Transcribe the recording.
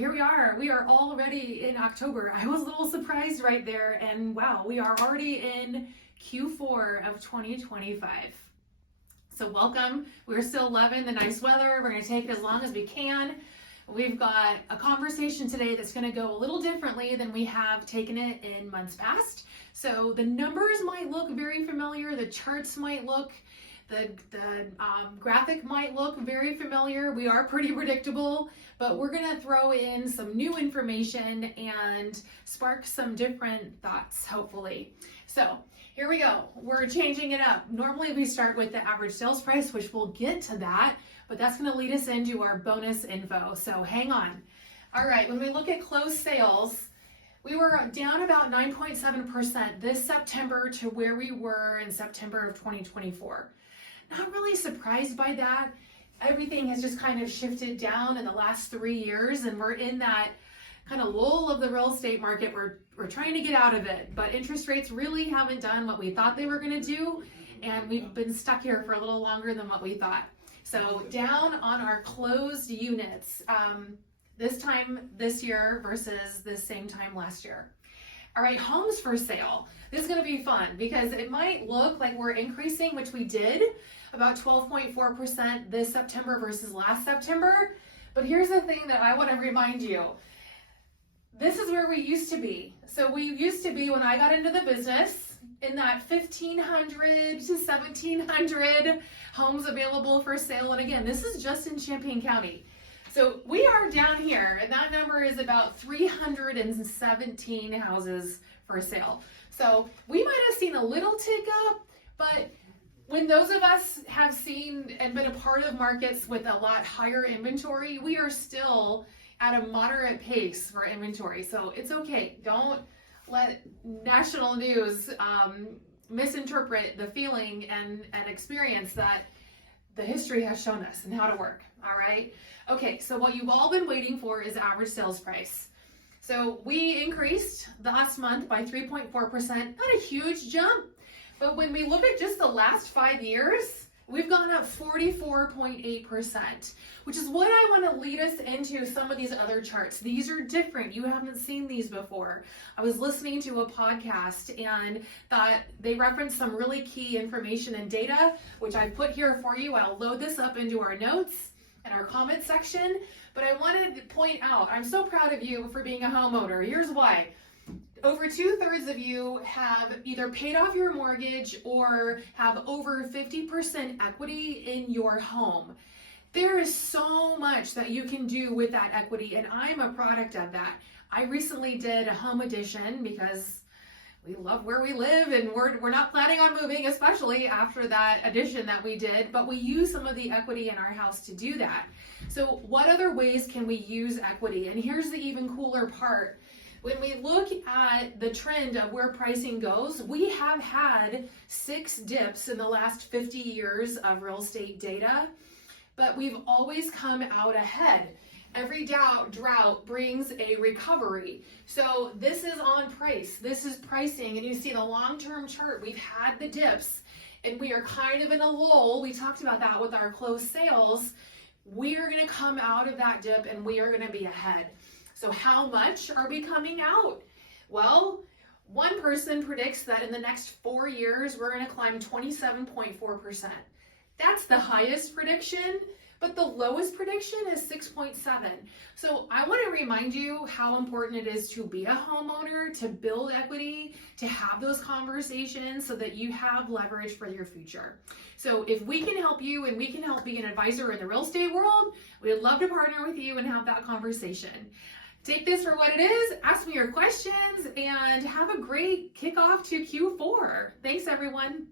here we are. We are already in October. I was a little surprised right there, and wow, we are already in Q4 of 2025. So welcome. We're still loving the nice weather. We're going to take it as long as we can. We've got a conversation today that's going to go a little differently than we have taken it in months past. So the numbers might look very familiar. The charts might look, the graphic might look very familiar. We are pretty predictable, but we're going to throw in some new information and spark some different thoughts, hopefully. So here we go. We're changing it up. Normally we start with the average sales price, which we'll get to that, but that's going to lead us into our bonus info. So hang on. All right, when we look at closed sales, we were down about 9.7% this September to where we were in September of 2024. Not really surprised by that. Everything has just kind of shifted down in the last 3 years, and we're in that kind of lull of the real estate market. We're trying to get out of it, but interest rates really haven't done what we thought they were going to do, and we've been stuck here for a little longer than what we thought. So down on our closed units this time this year versus the same time last year. All right, homes for sale. This is going to be fun because it might look like we're increasing, which we did, about 12.4% this September versus last September. But here's the thing that I want to remind you. This is where we used to be. So we used to be, when I got into the business, in that 1,500 to 1,700 homes available for sale. And again, this is just in Champaign County. So we are down here, and that number is about 317 houses for sale. So we might have seen a little tick up, but when those of us have seen and been a part of markets with a lot higher inventory, we are still at a moderate pace for inventory. So it's okay. Don't let national news misinterpret the feeling and experience that the history has shown us and how to work. All right. Okay. So what you've all been waiting for is average sales price. So we increased last month by 3.4%, not a huge jump, but when we look at just the last 5 years, we've gone up 44.8%, which is what I want to lead us into some of these other charts. These are different. You haven't seen these before. I was listening to a podcast and thought they referenced some really key information and data, which I put here for you. I'll load this up into our notes and our comment section, but I wanted to point out, I'm so proud of you for being a homeowner. Here's why. Over 2/3 of you have either paid off your mortgage or have over 50% equity in your home. There is so much that you can do with that equity, and I'm a product of that. I recently did a home addition because we love where we live, and we're not planning on moving, especially after that addition that we did, but we use some of the equity in our house to do that. So what other ways can we use equity? And here's the even cooler part. When we look at the trend of where pricing goes, we have had 6 dips in the last 50 years of real estate data, but we've always come out ahead. Every drought brings a recovery. So this is on price. This is pricing, and you see the long-term chart. We've had the dips, and we are kind of in a lull. We talked about that with our closed sales. We are going to come out of that dip, and we are going to be ahead. So how much are we coming out? Well, one person predicts that in the next 4 years, we're going to climb 27.4%. That's the highest prediction, but the lowest prediction is 6.7. So I want to remind you how important it is to be a homeowner, to build equity, to have those conversations so that you have leverage for your future. So if we can help you and we can help be an advisor in the real estate world, we'd love to partner with you and have that conversation. Take this for what it is, ask me your questions, and have a great kickoff to Q4. Thanks, everyone.